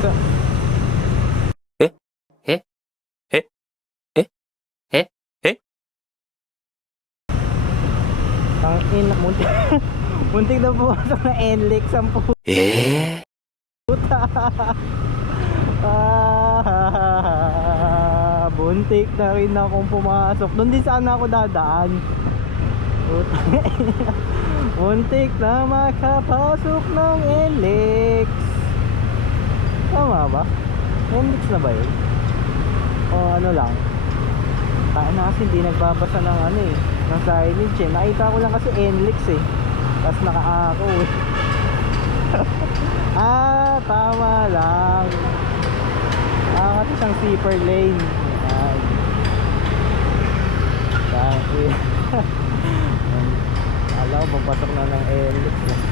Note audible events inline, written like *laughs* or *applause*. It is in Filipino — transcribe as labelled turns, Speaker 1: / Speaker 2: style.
Speaker 1: 있어. 에? 에? 에? 에? 에? 에? Ina, muntik. *laughs* muntik na po sa na NLEX ang puta.
Speaker 2: Eh? Puta.
Speaker 1: ah, buntik na rin akong pumasok. Doon din sana ako dadaan. Puta. *laughs* muntik na makapasok ng NLEX. Ba? NLEX na ba yun? O ano lang? Taan na kasi hindi nagbabasa ng ano eh. Ng signage eh. Nakita ko lang kasi NLEX eh. Tapos nakaako eh. *laughs* ah, tama lang. Ah, kasi siyang zipper lane. Yan. Dahil. *laughs* Alam papasok na ng NLEX eh.